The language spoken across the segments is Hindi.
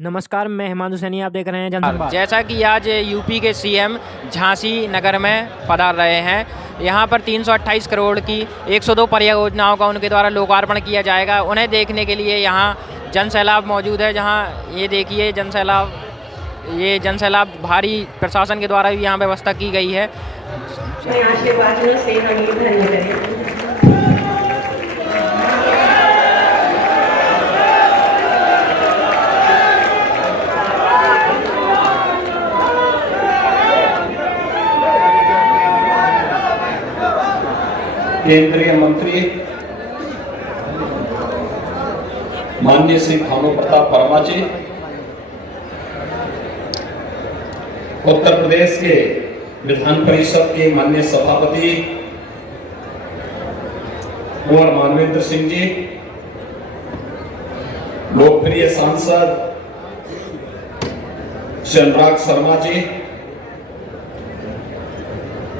नमस्कार, मैं हिमांशु सैनी। आप देख रहे हैं जनसंवाद। जैसा कि आज यूपी के सीएम झांसी नगर में पधार रहे हैं, यहाँ पर 328 करोड़ की 102 परियोजनाओं का उनके द्वारा लोकार्पण किया जाएगा। उन्हें देखने के लिए यहाँ जनसैलाब मौजूद है। जहाँ ये देखिए जनसैलाब भारी प्रशासन के द्वारा भी यहाँ व्यवस्था की गई है। आशीर्वाद से हम ये धन्य करें। केंद्रीय मंत्री माननीय श्री भानु प्रताप वर्मा जी, उत्तर प्रदेश के विधान परिषद के माननीय सभापति कुंवर मानवेंद्र सिंह जी, लोकप्रिय सांसद श्री अनुराग शर्मा जी,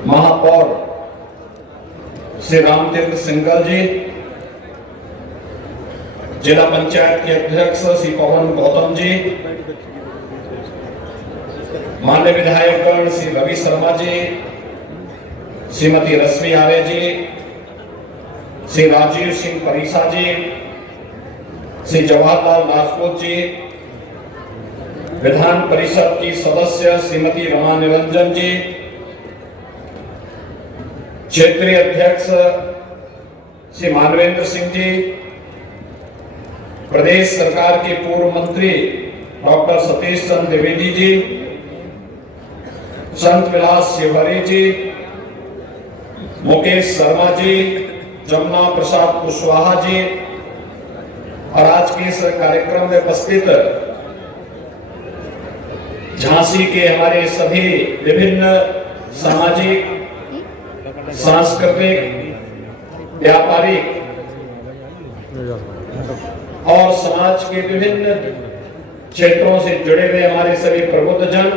महापौर श्री रामतीर्थ सिंगल जी, जिला पंचायत के अध्यक्ष श्री पवन गौतम जी, माननीय विधायकगण श्री रवि शर्मा जी, श्रीमती रश्मि आर्य जी, श्री राजीव सिंह परिसा जी, श्री जवाहरलाल राजपूत जी, विधान परिषद की सदस्य श्रीमती रमा निरंजन जी, क्षेत्रीय अध्यक्ष श्री मानवेंद्र सिंह जी, प्रदेश सरकार के पूर्व मंत्री डॉक्टर सतीश चंद्र द्विवेदी जी, संत विलास शिवहरे जी, मुकेश शर्मा जी, जमुना प्रसाद कुशवाहा जी और आज के इस कार्यक्रम में उपस्थित झांसी के हमारे सभी विभिन्न सामाजिक, सांस्कृतिक, व्यापारिक और समाज के विभिन्न क्षेत्रों से जुड़े हुए हमारे सभी प्रबुद्धजन,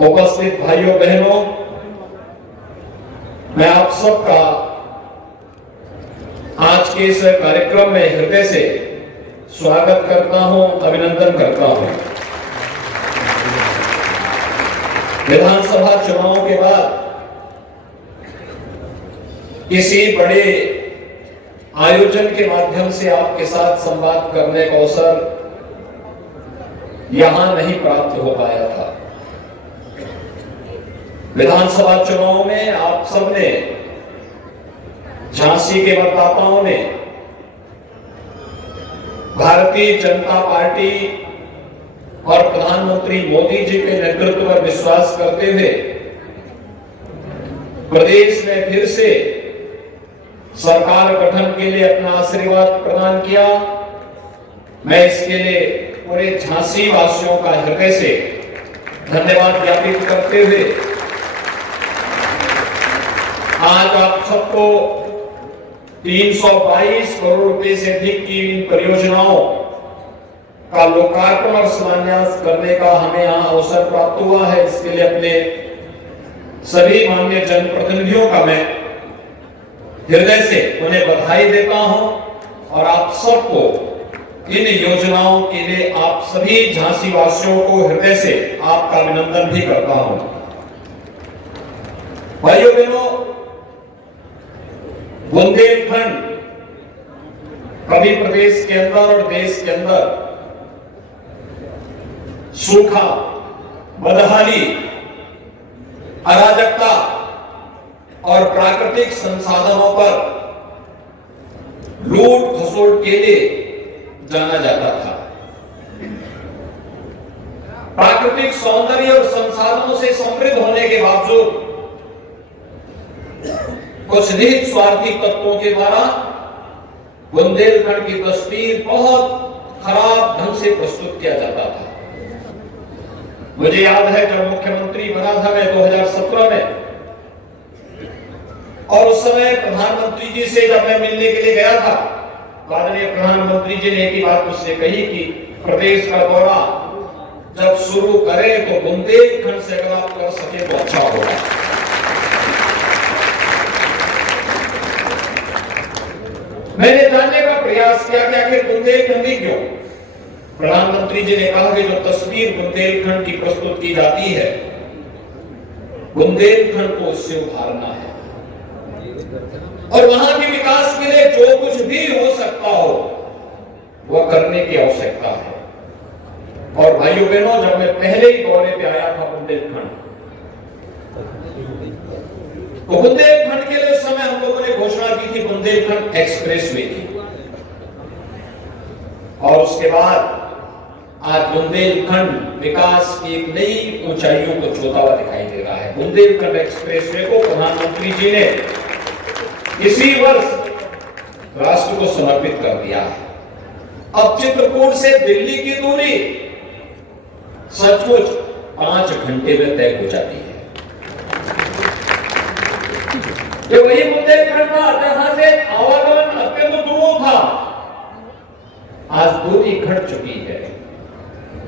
उपस्थित भाइयों बहनों, मैं आप सबका आज के इस कार्यक्रम में हृदय से स्वागत करता हूं, अभिनंदन करता हूं। विधानसभा चुनावों के बाद किसी बड़े आयोजन के माध्यम से आपके साथ संवाद करने का अवसर यहां नहीं प्राप्त हो पाया था। विधानसभा चुनाव में आप सबने, झांसी के मतदाताओं ने भारतीय जनता पार्टी और प्रधानमंत्री मोदी जी के नेतृत्व पर विश्वास करते हुए प्रदेश में फिर से सरकार गठन के लिए अपना आशीर्वाद प्रदान किया। मैं इसके लिए पूरे झांसी वासियों का हृदय से धन्यवाद ज्ञापित करते हुए आज आप सबको 322 करोड़ रुपए से अधिक की इन परियोजनाओं का लोकार्पण और शिलान्यास करने का हमें यहां अवसर प्राप्त हुआ है। इसके लिए अपने सभी माननीय जनप्रतिनिधियों का मैं हृदय से उन्हें बधाई देता हूं और आप सबको इन योजनाओं के लिए आप सभी झांसी वासियों को हृदय से आपका अभिनंदन भी करता हूं। भाइयों बहनों, बुंदेलखंड कभी प्रदेश के अंदर और देश के अंदर सूखा, बदहाली, अराजकता और प्राकृतिक संसाधनों पर लूट खसोट के लिए जाना जाता था। प्राकृतिक सौंदर्य और संसाधनों से समृद्ध होने के बावजूद कुछ निहित स्वार्थी तत्वों के द्वारा बुंदेलखंड की तस्वीर बहुत खराब ढंग से प्रस्तुत किया जाता था। मुझे याद है जब मुख्यमंत्री बना था मैं 2017 में, और उस समय प्रधानमंत्री जी से जब मैं मिलने के लिए गया था, आदरणीय प्रधानमंत्री जी ने एक ही बात मुझसे कही कि प्रदेश का दौरा जब शुरू करें तो बुंदेलखंड से अगर आप कर सके तो अच्छा होगा। मैंने जानने का प्रयास किया कि आखिर बुंदेलखंडी क्यों, प्रधानमंत्री जी ने कहा कि जो तस्वीर बुंदेलखंड की प्रस्तुत की जाती है, बुंदेलखंड को उससे उभारना है और वहां के विकास के लिए जो कुछ भी हो सकता हो वह करने की आवश्यकता है। और भाइयों बहनों, जब मैं पहले ही दौरे पे आया था बुंदेलखंड, तो बुंदेलखंड के लिए उस समय हम लोगों ने घोषणा की थी बुंदेलखंड एक्सप्रेसवे की, और उसके बाद आज बुंदेलखंड विकास की एक नई ऊंचाइयों को छूता हुआ दिखाई दे रहा है। बुंदेलखंड एक्सप्रेसवे को प्रधानमंत्री जी ने इसी वर्ष राष्ट्र को समर्पित कर दिया है। अब चित्रकूट से दिल्ली की दूरी सचमुच 5 घंटे में तय हो जाती है। ये वही बुंदेलखंड था जहां से आवागमन अत्यंत दुर्लभ था, आज दूरी घट चुकी है,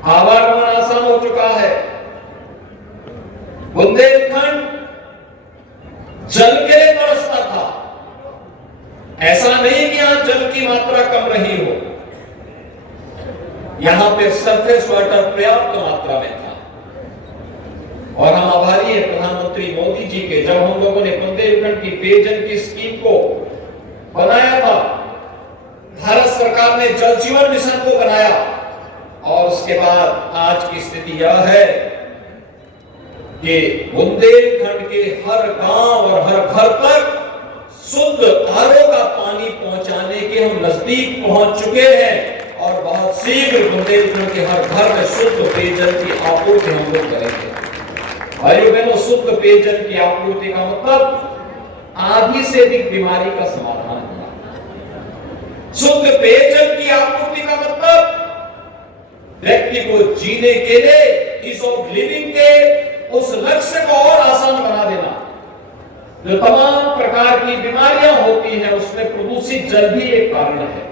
आवागमन आसान हो चुका है। बुंदेलखंड जल के लिए तरसता था, ऐसा नहीं कि यहां जल की मात्रा कम रही हो, यहां पे सरफेस वाटर पर्याप्त मात्रा में था। और हम आभारी हैं प्रधानमंत्री मोदी जी के, जब हम लोगों ने बुंदेलखंड की पेयजल की स्कीम को बनाया था, भारत सरकार ने जल जीवन मिशन को बनाया, और उसके बाद आज की स्थिति यह है कि बुंदेलखंड के हर गांव और हर घर तक शुद्ध आरओ का पानी पहुंचाने के हम नजदीक पहुंच चुके हैं, और बहुत शीघ्र बुंदेलखंड के हर घर में शुद्ध पेयजल की आपूर्ति हम लोग करेंगे। भाइयों बहनों, शुद्ध पेयजल की आपूर्ति का मतलब आधी से अधिक बीमारी का समाधान होगा। शुद्ध पेयजल की आपूर्ति का मतलब व्यक्ति को जीने के लिए, ईज ऑफ लिविंग के उस लक्ष्य को और आसान बना देना। जो तमाम प्रकार की बीमारियां होती हैं उसमें प्रदूषित जल भी एक कारण है।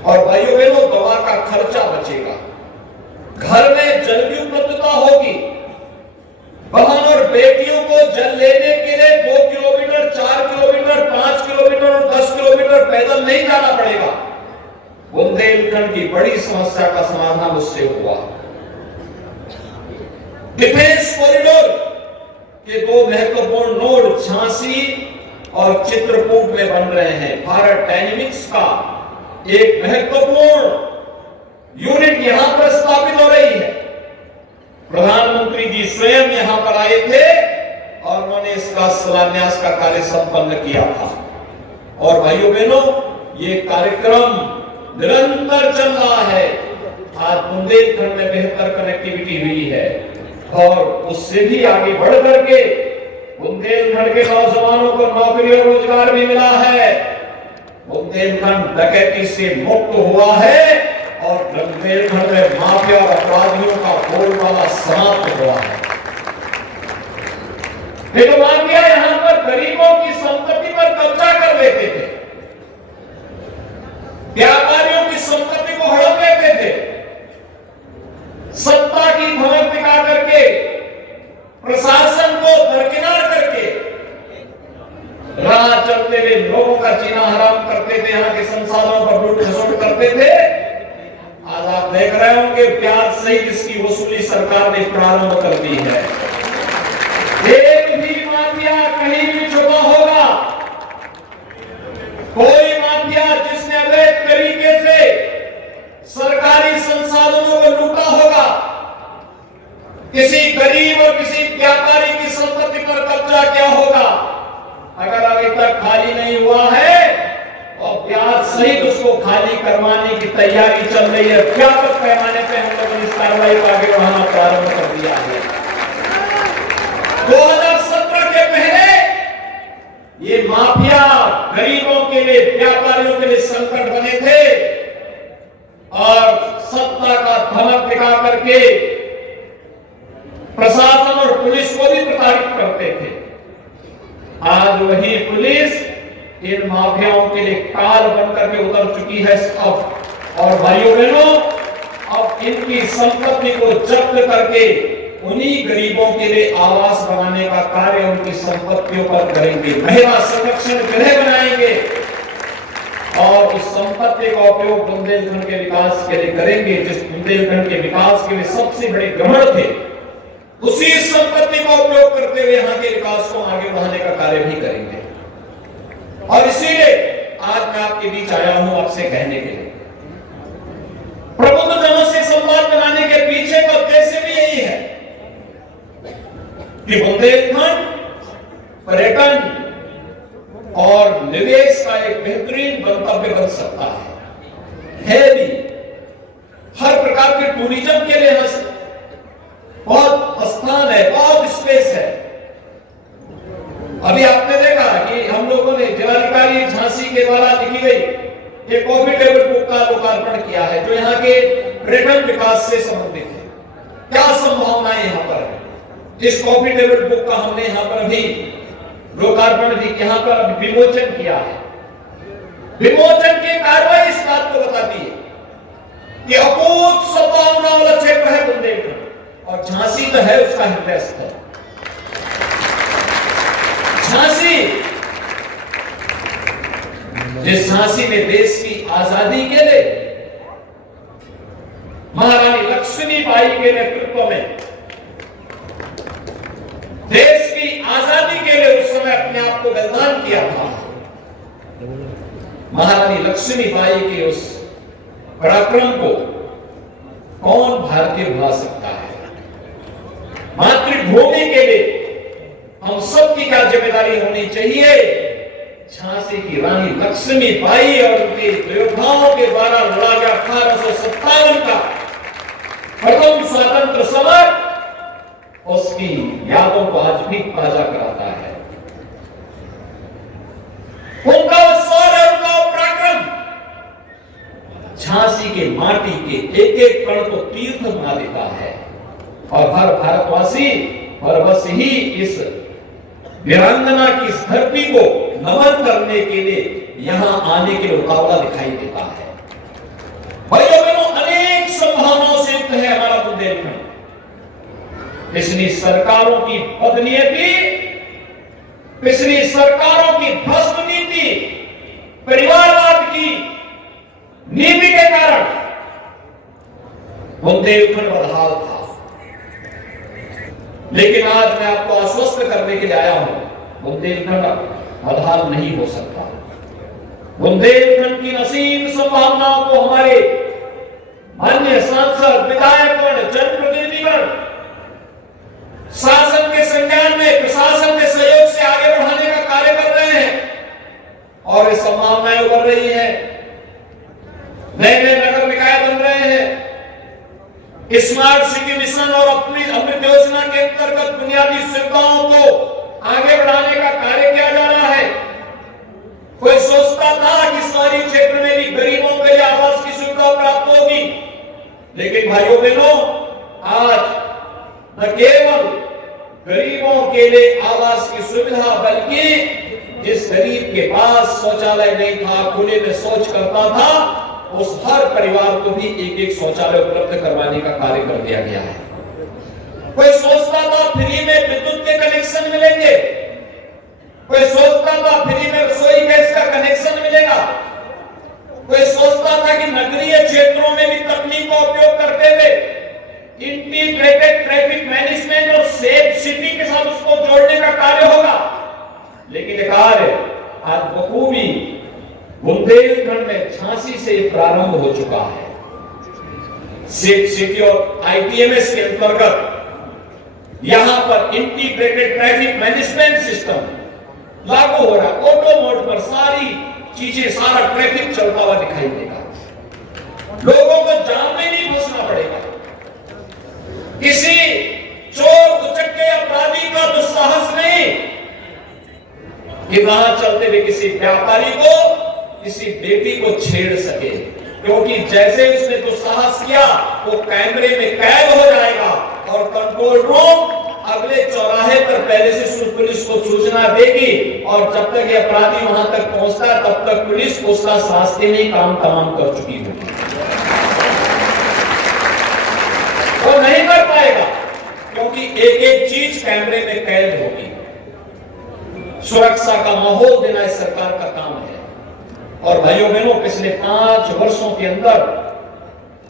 और भाइयों बहनों, दवा का खर्चा बचेगा, घर में जल की उपलब्धता होगी, बहन और बेटियों को जल लेने के लिए 2 किलोमीटर, 4 किलोमीटर, 5 किलोमीटर और 10 किलोमीटर पैदल नहीं जाना पड़ेगा। बुंदेलखंड की बड़ी समस्या का समाधान उससे हुआ। डिफेंस कॉरिडोर के 2 महत्वपूर्ण नोड झांसी और चित्रकूट में बन रहे हैं। भारत डायनेमिक्स का एक महत्वपूर्ण यूनिट यहां पर स्थापित हो रही है। प्रधानमंत्री जी स्वयं यहां पर आए थे और उन्होंने इसका शिलान्यास का कार्य संपन्न किया था। और भाइयों बहनों, ये कार्यक्रम निरंतर चल रहा है। आज बुंदेलखंड में बेहतर कनेक्टिविटी हुई है और उससे भी आगे बढ़ करके बुंदेलखंड के नौजवानों को नौकरी और रोजगार भी मिला है। बुंदेलखंड डकैती से मुक्त हुआ है और बुंदेलखंड में माफिया और अपराधियों का बोलबाला समाप्त हुआ है। माफिया यहां पर गरीबों की संपत्ति पर कब्जा कर लेते थे, व्यापारियों की संपत्ति को हड़प लेते थे, सत्ता की धमक दिखा करके प्रशासन को दरकिनार करके राह चलते हुए लोगों का जीना हराम करते थे, यहां के संसाधनों पर लूट खसोट करते थे। आज आप देख रहे होंगे ब्याज सहित इसकी वसूली सरकार ने प्रारंभ कर दी है। एक भी माफिया कहीं भी छुपा होगा, कोई माफिया जिसने अवैध तरीके से सरकारी संसाधनों को लूटा होगा, किसी गरीब और किसी व्यापारी की संपत्ति पर कब्जा किया होगा, अगर अभी तक खाली नहीं हुआ है और ब्याज सहित उसको खाली करवाने की तैयारी चल रही है। व्यापक पैमाने पर हम लोगों ने इस कार्रवाई को आगे बढ़ाना प्रारंभ कर दिया है। 2017 के पहले ये माफिया गरीबों के लिए, व्यापारियों के लिए संकट बने थे और सत्ता का धमक दिखा करके प्रशासन और पुलिस को भी प्रताड़ित करते थे। आज वही पुलिस इन माफियाओं के लिए काल बनकर के उतर चुकी है अब। और भाइयों बहनों, अब इनकी संपत्ति को जब्त करके उन्हीं गरीबों के लिए आवास बनाने का कार्य उनकी संपत्तियों पर करेंगे, महिला संरक्षण गृह बनाएंगे, और उस संपत्ति का उपयोग बुंदेलखंड के विकास के लिए करेंगे। जिस बुंदेलखंड के विकास के लिए सबसे बड़े ग्रहण थे, उसी संपत्ति का उपयोग करते हुए यहाँ के विकास को आगे बढ़ाने का कार्य भी करेंगे। और इसीलिए आज मैं आपके बीच आया हूं आपसे कहने के लिए, प्रबुद्ध जनों से संवाद बनाने के पीछे का उद्देश्य भी यही है कि बुंदेलखंड पर्यटन और निवेश का एक बेहतरीन गंतव्य बन सकता है भी। हर प्रकार के टूरिज्म के लिए बहुत स्थान है, बहुत स्पेस है। अभी आपने देखा कि हम लोगों ने जिलाधिकारी झांसी के द्वारा लिखी गई एक कॉफी टेबल बुक का लोकार्पण किया है, जो यहाँ के पर्यटन विकास से संबंधित है। क्या संभावनाएं यहाँ पर है। इस कॉफी टेबल बुक का हमने यहाँ पर अभी लोकार्पण भी यहाँ पर अभी विमोचन किया है। विमोचन की कार्रवाई इस बात को बताती है कि अकूत संभावना वाला क्षेत्र है बुंदेलखंड, और झांसी तो है उसका हृदय स्थल। झांसी, जिस झांसी ने देश की आजादी के लिए महारानी लक्ष्मीबाई के नेतृत्व में देश की आजादी के लिए उस समय अपने आप को बलिदान किया था, महारानी लक्ष्मीबाई के उस पराक्रम को कौन भारतीय भुला सकता है। मातृभूमि के लिए हम सबकी क्या जिम्मेदारी होनी चाहिए। झांसी की रानी लक्ष्मीबाई और उनके योद्धाओं के द्वारा लड़ा गया 1857 का प्रथम स्वतंत्र समर, उसकी यादों को आज भी ताजा कराता है। उनका शौर्य, उनका पराक्रम झांसी के माटी के एक एक कण को तीर्थ बना देता है, और हर भारतवासी और बस ही इस वीरांगना की इस धरती को नमन करने के लिए यहां आने के लिए उतावला दिखाई देता है। भाइयों बहनों, अनेक संभावनाओं से युक्त है हमारा बुंदेलखंड। पिछली सरकारों की बदनीयती, पिछली सरकारों की भ्रष्ट नीति, परिवारवाद की नीति के कारण बुंदेलखंड बदहाल था। लेकिन आज मैं आपको आश्वस्त करने के लिए आया हूं, बुंदेलखंड बदहाल नहीं हो सकता। बुंदेलखंड की असीम संभावनाओं को हमारे माननीय सांसद, विधायकगण, जनप्रतिनिधिगण शासन के संज्ञान में, प्रशासन के सहयोग से आगे बढ़ाने का कार्य कर रहे हैं, और ये संभावनाएं उभर रही है। नए नए नगर निकाय बन रहे हैं। स्मार्ट सिटी मिशन और अपनी अमृत योजना के अंतर्गत बुनियादी सुविधाओं को आगे बढ़ाने का कार्य किया जा रहा है। कोई सोचता था कि शहरी क्षेत्र में भी गरीबों के लिए आवास की सुविधा प्राप्त होगी, लेकिन भाइयों बहनों, आज न केवल गरीबों के लिए आवास की सुविधा, बल्कि जिस गरीब के पास शौचालय नहीं था, खुले में शौच करता था, उस हर परिवार को भी एक एक शौचालय उपलब्ध करवाने का कार्य कर दिया गया है। कोई सोचता था फ्री में विद्युत के कनेक्शन मिलेंगे, कोई सोचता था फ्री में रसोई गैस का कनेक्शन मिलेगा, कोई सोचता था कि नगरीय क्षेत्रों में भी तकनीक का उपयोग करते हुए इंटीग्रेटेड ट्रैफिक मैनेजमेंट और सेफ सिटी के साथ उसको जोड़ने का कार्य होगा। लेकिन एक कार्य आज बखूबी बुंदेलखंड में झांसी से प्रारंभ हो चुका है। सेफ सिटी और आईटीएमएस के अंतर्गत यहां पर इंटीग्रेटेड ट्रैफिक मैनेजमेंट सिस्टम लागू हो रहा है। ऑटो मोड पर सारी चीजें, सारा ट्रैफिक चलता हुआ दिखाई देगा। लोगों को जाम में नहीं फंसना पड़ेगा। किसी चोर उचक्के अपराधी का दुस्साहस नहीं कि वहां चलते हुए किसी व्यापारी को, किसी बेटी को छेड़ सके, क्योंकि जैसे उसने दुस्साहस किया वो कैमरे में कैद हो जाएगा और कंट्रोल रूम अगले चौराहे पर पहले से पुलिस को सूचना देगी, और जब तक ये अपराधी वहां तक पहुंचता है तब तक पुलिस उसका रास्ते में काम तमाम कर चुकी होगी। वो नहीं कर पाएगा क्योंकि एक एक चीज कैमरे में कैद होगी। सुरक्षा का माहौल देना इस सरकार का काम है। और भाइयों बहनों, पिछले 5 वर्षों के अंदर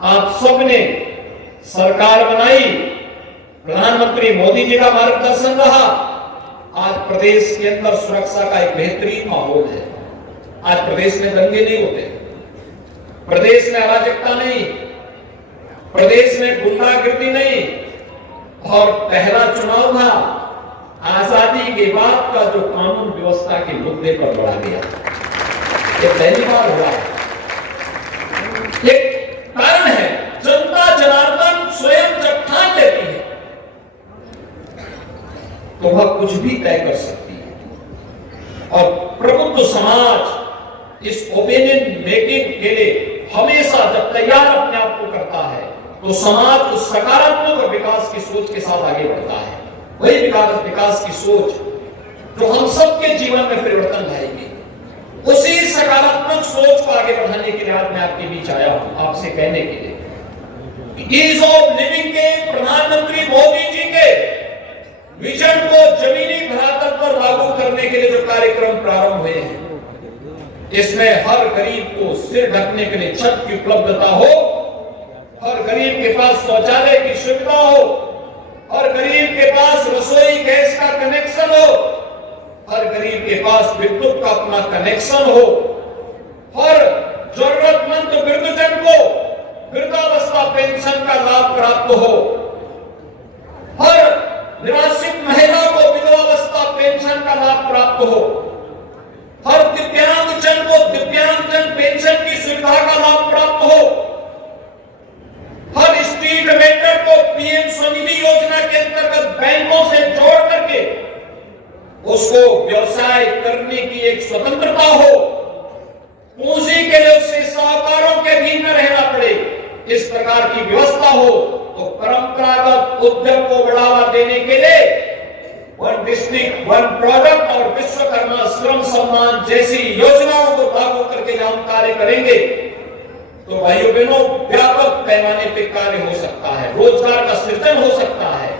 आप सबने सरकार बनाई, प्रधानमंत्री मोदी जी का मार्गदर्शन रहा। आज प्रदेश के अंदर सुरक्षा का एक बेहतरीन माहौल है। आज प्रदेश में दंगे नहीं होते, प्रदेश में अराजकता नहीं, प्रदेश में गुंडागिर्दी नहीं। और पहला चुनाव था आजादी के बाद का जो कानून व्यवस्था के मुद्दे पर लड़ा गया, ये पहली बार हुआ है। एक कारण है, जनता जनार्दन स्वयं जब ठान लेती है तो वह कुछ भी तय कर सकती है। और प्रबुद्ध समाज इस ओपिनियन मेकिंग के लिए हमेशा जब तैयार अपने आप को करता है तो समाज उस सकारात्मक और विकास की सोच के साथ आगे बढ़ता है। वही विकास की सोच जो हम सबके जीवन में परिवर्तन लाएगी। उसी सकारात्मक सोच को आगे बढ़ाने के लिए आज मैं आपके बीच आया हूं, आपसे कहने के लिए ईज ऑफ लिविंग के प्रधानमंत्री मोदी जी के विजन को जमीनी धरातल पर लागू करने के लिए जो कार्यक्रम प्रारंभ हुए हैं, इसमें हर गरीब को सिर ढकने के लिए छत की उपलब्धता हो, हर गरीब के पास शौचालय की सुविधा हो, हर गरीब के पास रसोई गैस का कनेक्शन हो, हर गरीब के पास विद्युत का अपना कनेक्शन हो, हर जरूरतमंद वृद्धजन को वृद्धावस्था पेंशन का लाभ प्राप्त हो, हर निराश्रित महिला को विधवावस्था पेंशन का लाभ प्राप्त हो, हर दिव्यांगजन को दिव्यांगजन पेंशन की सुविधा का लाभ प्राप्त हो, हर स्ट्रीट वेंडर को पीएम स्वनिधि योजना के अंतर्गत बैंकों से जोड़ करके उसको व्यवसाय करने की एक स्वतंत्रता हो, पूंजी के लिए उससे साहूकारों के अधीन न रहना पड़े, इस प्रकार की व्यवस्था हो। तो परंपरागत उद्यम को बढ़ावा देने के लिए वन डिस्ट्रिक्ट वन प्रोडक्ट और विश्वकर्मा श्रम सम्मान जैसी योजनाओं को लागू करके हम कार्य करेंगे तो भाइयों बहनों व्यापक पैमाने पर कार्य हो सकता है, रोजगार का सृजन हो सकता है।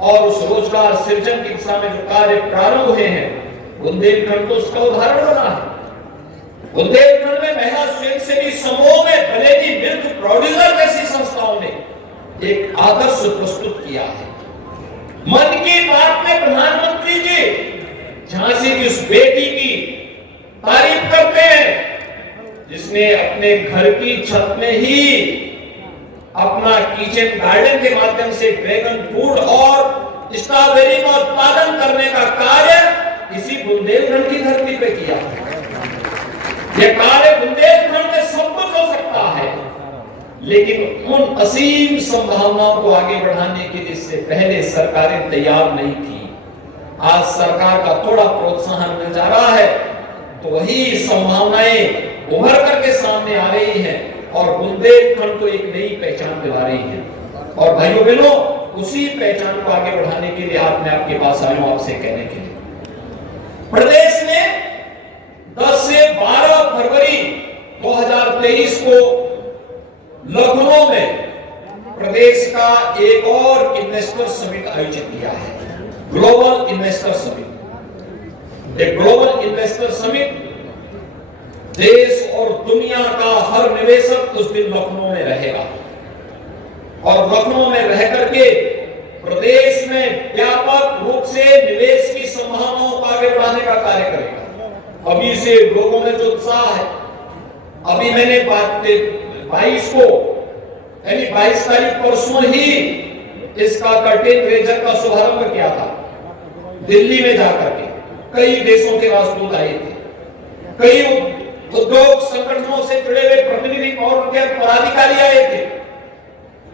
और उस रोजगार सृजन की दिशा में जो कार्य प्रारंभ हुए हैं, बुंदेलखंड तो उसका उदाहरण बना है। बुंदेलखंड में महिला स्वयंसेवी समूह में भलेजी मिल्क प्रोड्यूसर जैसी संस्थाओं ने एक आदर्श प्रस्तुत किया है। मन की बात में प्रधानमंत्री जी झांसी की उस बेटी की तारीफ करते हैं जिसने अपने घर की छत में ही अपना किचन गार्डन के माध्यम से ड्रैगन फ्रूट और स्ट्रॉबेरी का उत्पादन करने का कार्य इसी बुंदेलखंड की धरती पे किया। यह कार्य बुंदेलखंड में सब कुछ हो सकता है, लेकिन उन असीम संभावनाओं को आगे बढ़ाने के लिए इससे पहले सरकारें तैयार नहीं थी। आज सरकार का थोड़ा प्रोत्साहन मिल जा रहा है तो वही संभावनाएं उभर करके सामने आ रही हैं और बुंदेलखंड को एक नई पहचान दिला रही है। और भाइयों बहनों, उसी पहचान को आगे बढ़ाने के लिए आज मैं आपके पास आया हूं आपसे कहने के लिए, प्रदेश में 10 से 12 फरवरी 2023 को लखनऊ में प्रदेश का एक और इन्वेस्टर समिट आयोजित किया है, ग्लोबल इन्वेस्टर समिट। एक ग्लोबल इन्वेस्टर समिट देश और दुनिया का हर निवेशक उस दिन लखनऊ में रहेगा और लखनऊ में रह करके प्रदेश में व्यापक रूप से निवेश की संभावनाओं को आगे बढ़ाने का कार्य करेगा। अभी से लोगों में जो उत्साह है, अभी मैंने 22 को यानी 22 तारीख परसों ही इसका कर्टेन रेजर का शुभारंभ किया था दिल्ली में जाकर के। कई देशों के राजदूत आए थे, कई उद्योग संगठनों से जुड़े हुए प्रतिनिधि और उनके पदाधिकारी आए थे,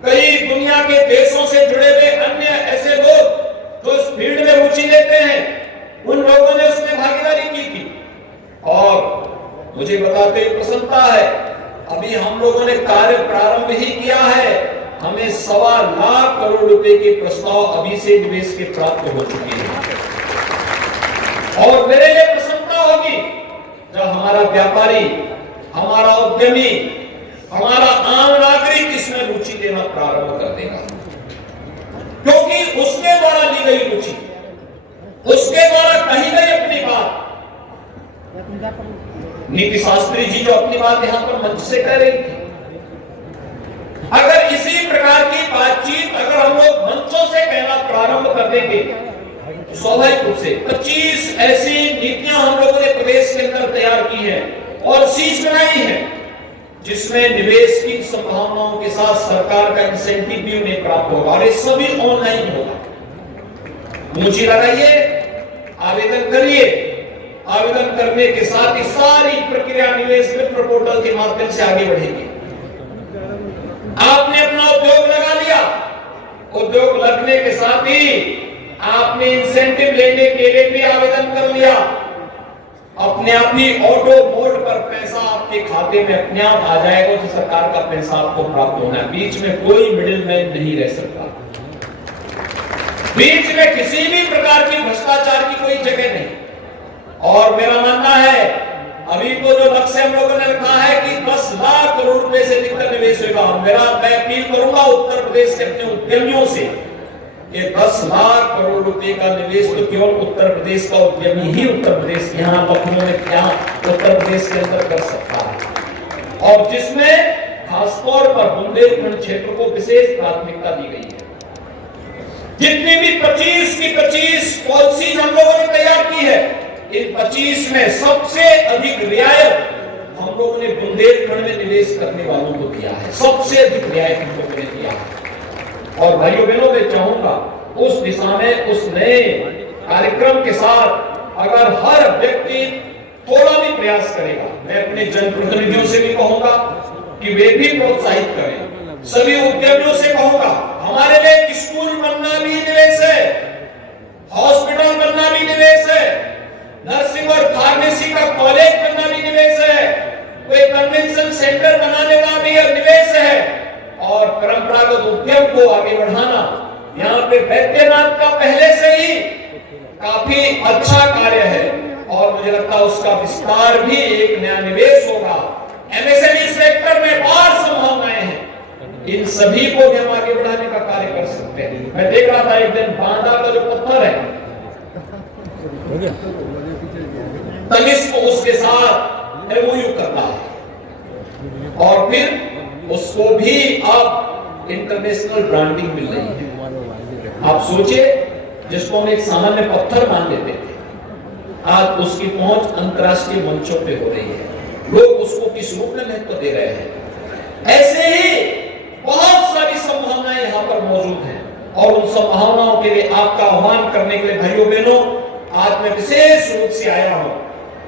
कई दुनिया के देशों से जुड़े हुए अन्य ऐसे लोग जो इस फील्ड में रुचि लेते हैं, उन लोगों ने उसमें भागीदारी की थी। और मुझे बताते हुए प्रसन्नता है, अभी हम लोगों ने कार्य प्रारंभ ही किया है, हमें 1.25 लाख करोड़ रुपए के प्रस्ताव अभी से निवेश के प्राप्त हो चुके हैं। और मेरे लिए प्रसन्नता होगी जब हमारा व्यापारी, हमारा उद्यमी, हमारा आम नागरिक इसमें रुचि लेना प्रारंभ कर देगा, क्योंकि उसके द्वारा ली गई रुचि, उसके द्वारा कही गई अपनी बात नीति शास्त्री जी जो अपनी बात यहां पर मंच से कह रही थी, अगर इसी प्रकार की बातचीत अगर हम लोग मंचों से कहना प्रारंभ कर देंगे तो स्वाभाविक रूप से 25 ऐसी नीतियां हम लोगों ने प्रदेश के अंदर तैयार की है और शीश बनाई है जिसमें निवेश की संभावनाओं के साथ सरकार का इंसेंटिव भी उन्हें प्राप्त होगा और ये सभी ऑनलाइन होगा। पूंजी लगाइए, आवेदन करिए, आवेदन करने के साथ ही सारी प्रक्रिया निवेश मित्र पोर्टल के माध्यम से आगे बढ़ेगी। आपने अपना उद्योग लगा लिया, उद्योग लगने के साथ ही आपने इंसेंटिव लेने के लिए भी आवेदन कर लिया, अपने आप ही ऑटो मोड पर पैसा आपके खाते में अपने आप आ जाएगा, तो सरकार का पैसा आपको प्राप्त होना है। बीच में कोई मिडिल मैन नहीं रह सकता, बीच में किसी भी प्रकार की भ्रष्टाचार की कोई जगह नहीं। और मेरा मानना है अभी तो जो लक्ष्य हम लोगों ने रखा है कि 10 लाख करोड़ रुपए से अधिक निवेश होगा, मैं अपील करूंगा उत्तर प्रदेश के अपने उद्यमियों से, ये 10 लाख करोड़ रुपए का निवेश तो केवल उत्तर प्रदेश का उद्यमी ही उत्तर प्रदेश यहाँ लखनऊ में क्या उत्तर प्रदेश के अंदर कर सकता है, और जिसमें खासतौर पर बुंदेलखंड क्षेत्र को विशेष प्राथमिकता दी गई है। जितनी भी 25 की 25 पॉलिसीज हम लोगों ने तैयार की है, इन 25 में सबसे अधिक रियायत हम लोगों ने बुंदेलखंड में निवेश करने वालों को दिया है, सबसे अधिक रियायत हम लोगों ने दिया है। और भाइयों बहनों मैं चाहूंगा उस दिशा में उस नए कार्यक्रम के साथ अगर हर व्यक्ति थोड़ा भी प्रयास करेगा, मैं अपने जनप्रतिनिधियों से भी कहूंगा कि वे भी प्रोत्साहित करें, सभी उद्यमियों से कहूंगा हमारे लिए एक स्कूल बनना भी निवेश है, हॉस्पिटल बनना भी निवेश है, नर्सिंग और फार्मेसी का कॉलेज बनना भी निवेश है, कोई कन्वेंशन सेंटर बनाने का भी निवेश है, और परंपरागत उद्यम को आगे बढ़ाना। यहाँ पे वैद्यनाथ का पहले से ही काफी अच्छा कार्य है और मुझे लगता है उसका विस्तार भी एक नया निवेश होगा। एमएसएमई सेक्टर में बहुत संभावनाएं हैं, इन सभी को भी हम आगे बढ़ाने का कार्य कर सकते हैं। मैं देख रहा था एक दिन बांदा का जो पत्थर है तनिष्क उसके साथ एमओयू करता है और फिर उसको भी अब इंटरनेशनल ब्रांडिंग मिल रही है। आप सोचिए, जिसको हम एक सामान्य पत्थर मान लेते थे, आज उसकी पहुंच अंतर्राष्ट्रीय मंचों पे हो रही है, लोग उसको किस रूप में महत्व दे रहे हैं। ऐसे ही बहुत सारी संभावनाएं यहाँ पर मौजूद हैं और उन संभावनाओं के लिए आपका आह्वान करने के लिए भाइयों बहनों आज मैं विशेष रूप से आया हूं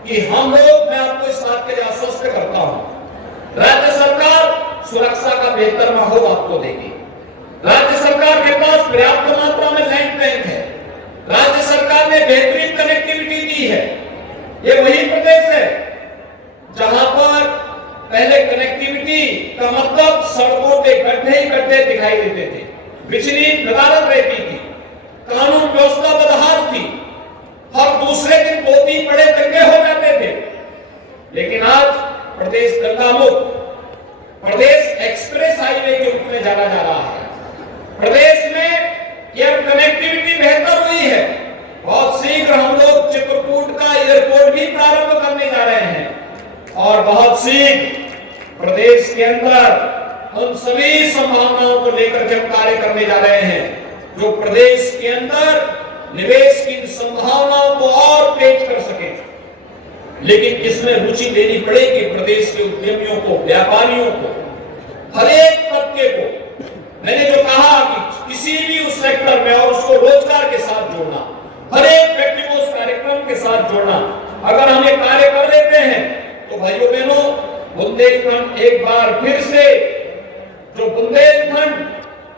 कि हम लोग, मैं आपको इस बात के लिए आश्वस्त करता हूं, राज्य सरकार सुरक्षा का बेहतर माहौल आपको देगी। राज्य सरकार के पास पर्याप्त मात्रा में लैंड बैंक है, राज्य सरकार ने बेहतरीन कनेक्टिविटी दी है। ये वही प्रदेश है जहां पर पहले कनेक्टिविटी का मतलब सड़कों पे गड्ढे ही गड्ढे दिखाई देते थे, बिजली नदारद रहती थी, कानून व्यवस्था बदहाल थी, हर दूसरे दिन 2-3 बड़े दंगे हो जाते थे। लेकिन आज प्रदेश गंगा मुक्त, प्रदेश एक्सप्रेस हाईवे के रूप में जाना जा रहा है। प्रदेश में एयर कनेक्टिविटी बेहतर हुई है। बहुत शीघ्र हम लोग चित्रकूट का एयरपोर्ट भी प्रारंभ करने जा रहे हैं और बहुत शीघ्र प्रदेश के अंदर उन सभी संभावनाओं को लेकर जब कार्य करने जा रहे हैं जो प्रदेश के अंदर निवेश की संभावनाओं को और तेज कर सके। लेकिन इसमें रुचि लेनी पड़ेगी प्रदेश के उद्यमियों को, व्यापारियों को, हर एक तबके को। मैंने जो कहा कि किसी भी उस सेक्टर में और उसको रोजगार के साथ जोड़ना, हर एक व्यक्ति को उस कार्यक्रम के साथ जोड़ना, अगर हम ये कार्य कर लेते हैं तो भाइयों बहनों बुंदेलखंड एक बार फिर से, जो बुंदेलखंड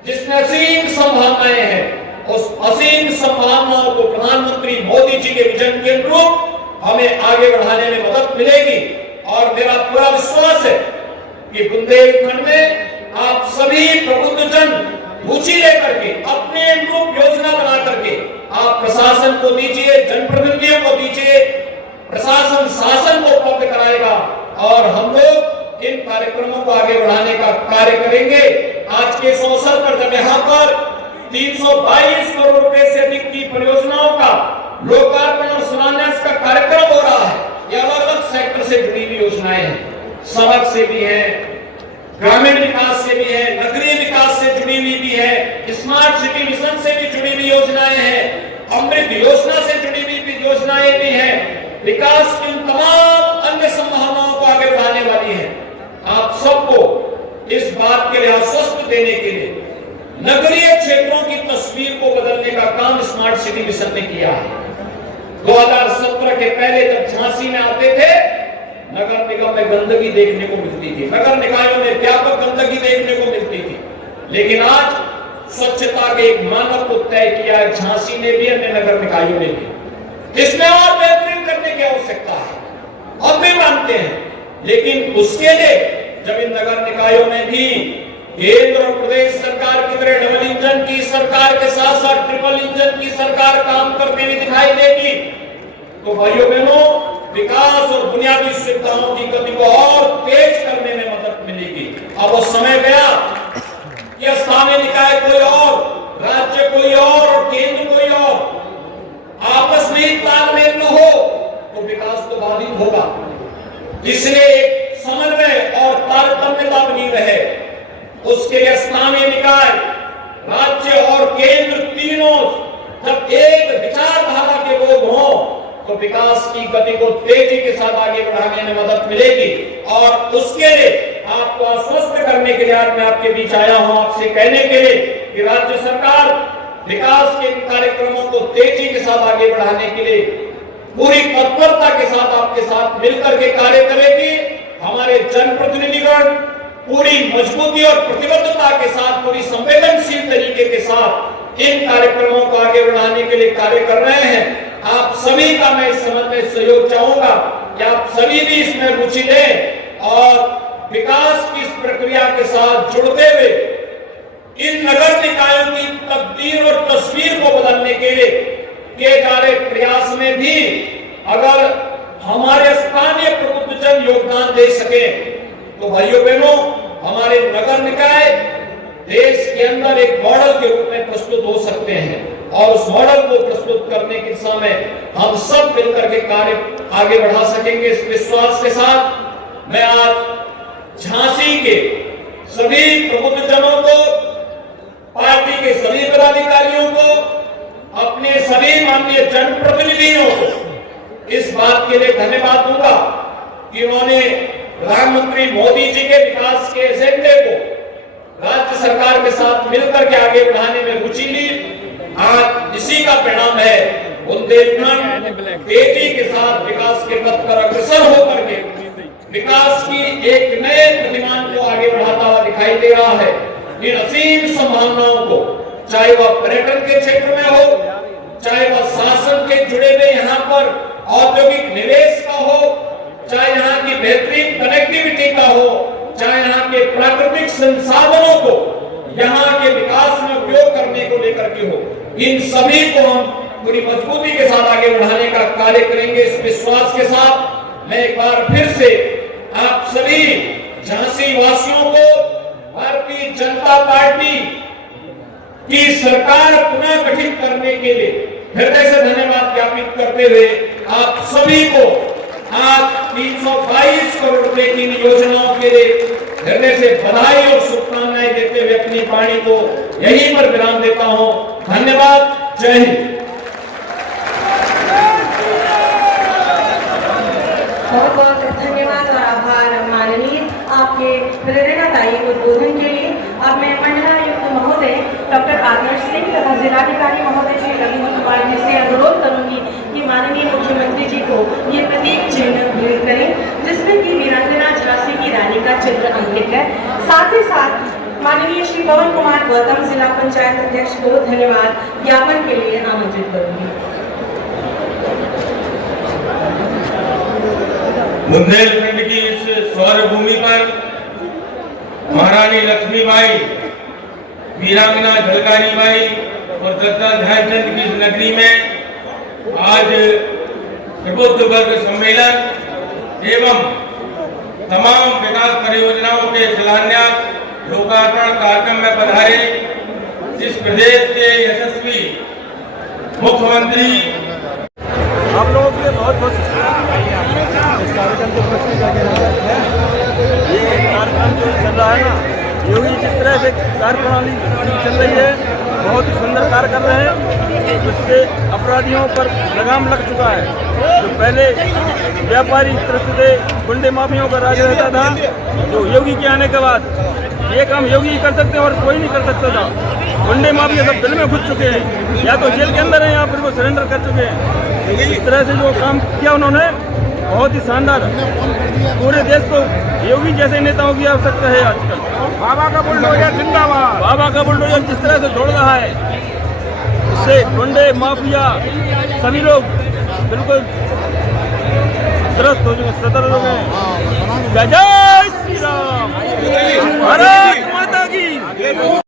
जिसमें असीम संभावनाएं हैं, उस असीम संभावनाओं को प्रधानमंत्री मोदी जी के विजन के अनुरूप हमें आगे बढ़ाने में मदद मिलेगी। और मेरा पूरा विश्वास है कि बुंदेलखंड में आप सभी प्रबुद्धजन रुचि लेकर के अपने अनुरूप योजना बना करके आप प्रशासन को दीजिए, जनप्रतिनिधियों को दीजिए, प्रशासन शासन को उपलब्ध कराएगा और हम लोग इन कार्यक्रमों को आगे बढ़ाने का कार्य करेंगे। आज के इस अवसर पर जब यहाँ पर 322 करोड़ रुपए से अधिक की परियोजनाओं का लोकार्पण और शिलान्यास का कार्यक्रम हो रहा है, यह अलग अलग सेक्टर से जुड़ी हुई से भी है, ग्रामीण विकास से भी है, नगरीय विकास से जुड़ी हुई भी है, स्मार्ट सिटी मिशन से भी जुड़ी हुई योजनाएं हैं, अमृत योजना से जुड़ी हुई भी योजनाएं भी हैं। विकास की उन तमाम अन्य संभावनाओं को आगे बढ़ाने वाली है। आप सबको इस बात के लिए आश्वस्त देने के लिए नगरीय क्षेत्रों की तस्वीर को बदलने का काम स्मार्ट सिटी मिशन ने किया है। 2017 के पहले जब झांसी में आते थे, नगर निगम में गंदगी देखने को मिलती थी, नगर निकायों में व्यापक गंदगी देखने को मिलती थी, लेकिन आज स्वच्छता के एक मानक को तय किया है झांसी ने भी, अन्य नगर निकायों ने भी। इसमें और बेहतरीन करने की आवश्यकता है और भी मानते हैं, लेकिन उसके लिए जब इन नगर निकायों में भी केंद्र और प्रदेश सरकार की तरह डबल इंजन की सरकार के साथ साथ ट्रिपल इंजन की सरकार काम करती हुई दिखाई देगी, तो भाइयों बहनों, विकास और बुनियादी सुविधाओं की गति को और तेज करने में मदद मिलेगी। अब वो समय गया कि स्थानीय निकाय कोई और, राज्य कोई और केंद्र कोई और, आपस में तालमेल न हो तो विकास तो बाधित होगा। इसलिए एक समन्वय और तारतम्यता बनी रहे, उसके लिए स्थानीय निकाय, राज्य और केंद्र तीनों जब एक विचारधारा के लोग हों तो विकास की गति को तेजी के साथ आगे बढ़ाने में मदद मिलेगी। और उसके लिए आपको आश्वस्त करने के लिए आज मैं आपके बीच आया हूं, आपसे कहने के लिए कि राज्य सरकार विकास के कार्यक्रमों को तेजी के साथ आगे बढ़ाने के लिए पूरी तत्परता के साथ आपके साथ मिलकर के कार्य करेगी। हमारे जनप्रतिनिधिगण पूरी मजबूती और प्रतिबद्धता के साथ, पूरी संवेदनशील तरीके के साथ इन कार्यक्रमों को आगे बढ़ाने के लिए कार्य कर रहे हैं। आप सभी का मैं इस संबंध में सहयोग चाहूंगा कि आप सभी भी इसमें रुचि लें और विकास की इस प्रक्रिया के साथ जुड़ते हुए इन नगर निकायों की तकदीर और तस्वीर को बदलने के लिए किए जा रहे प्रयास में भी अगर हमारे स्थानीय प्रबुद्धजन योगदान दे सके तो भाइयों बहनों, हमारे नगर निकाय देश के अंदर एक मॉडल के रूप में प्रस्तुत हो सकते हैं और उस मॉडल को प्रस्तुत करने की दिशा में हम सब मिलकर के कार्य आगे बढ़ा सकेंगे। इस विश्वास के साथ मैं आज झांसी के सभी प्रबुद्धजनों को, पार्टी के सभी पदाधिकारियों को, अपने सभी माननीय जनप्रतिनिधियों को इस बात के लिए धन्यवाद दूंगा कि उन्होंने प्रधानमंत्री मोदी जी के विकास के एजेंडे को राज्य सरकार के साथ मिलकर के आगे बढ़ाने में रुचि ली। आज इसी का परिणाम है बुंदेलखंड तेजी के साथ विकास के पथ पर अग्रसर होकर के विकास की एक नए प्रतिमान को आगे बढ़ाता हुआ दिखाई दे रहा है। इन असीम संभावनाओं को, चाहे वह पर्यटन के क्षेत्र में हो, चाहे वह शासन के जुड़े हुए यहाँ पर औद्योगिक निवेश का हो, चाहे यहाँ की बेहतरीन कनेक्टिविटी का हो, चाहे यहाँ के प्राकृतिक संसाधनों को यहाँ के विकास में उपयोग करने को लेकर के हो, इन सभी को हम पूरी मजबूती के साथ आगे बढ़ाने का कार्य करेंगे। इस विश्वास के साथ मैं एक बार फिर से आप सभी झांसी वासियों को भारतीय जनता पार्टी की सरकार पुनः गठित करने के लिए हृदय से धन्यवाद ज्ञापित करते हुए आप सभी को आज 322 करोड़ रुपए की योजनाओं के लिए हृदय से बधाई और शुभकामनाएं देते हुए अपनी वाणी को यहीं पर विराम देता हूं। धन्यवाद। जय हिंद। बहुत बहुत धन्यवाद और आभार माननीय आपके प्रेरणादायी उद्बोधन के लिए। अब मैं मंडलायुक्त महोदय डॉक्टर आदर्श सिंह तथा जिलाधिकारी महोदय श्री रविंद्र कुमार जी से अनुरोध करूंगी कि माननीय मुख्यमंत्री जी को ये प्रतीक चिन्ह भेंट करें जिसमें कि वीरांगना झांसी की रानी का चित्र अंकित है। साथ ही साथ माननीय श्री पवन कुमार गौतम जिला पंचायत अध्यक्ष को धन्यवाद ज्ञापन के लिए आमंत्रित करूंगी। बुंदेलखंड की इस स्वर्ण भूमि पर महारानी लक्ष्मीबाई, वीरांगना झलकारी बाई और दत्ता ध्यानचंद की इस नगरी में आज प्रबुद्ध वर्ग सम्मेलन एवं तमाम विकास परियोजनाओं के शिलान्यास लोकार्पण कार्यक्रम में पधारे इस प्रदेश के यशस्वी मुख्यमंत्री आप लोगों के लिए बहुत बहुत शुक्रिया। इस कार्यक्रम को प्रस्तुत करके है ना, योगी जिस तरह से कार्यप्रणाली चल रही है, बहुत ही सुंदर कार्य कर रहे हैं, जिससे अपराधियों पर लगाम लग चुका है। जो पहले व्यापारी तरफ से गुंडे माफियों का राज रहता था, तो योगी के आने के बाद ये काम योगी ही कर सकते हैं और कोई नहीं कर सकता था। गुंडे माफिया सब जेल में घुस चुके हैं, या तो जेल के अंदर है या फिर वो सरेंडर कर चुके हैं। इस तरह से जो काम किया उन्होंने बहुत ही शानदार, पूरे देश को योगी जैसे नेताओं की आवश्यकता है आजकल। बाबा का बुलडोजर जिंदाबाद। बाबा का बुलडोजर जिस तरह से दौड़ रहा है, इससे गुंडे माफिया सभी लोग बिल्कुल त्रस्त हो चुके, सतर्क हो गए। जय जय श्री राम, भारत माता की।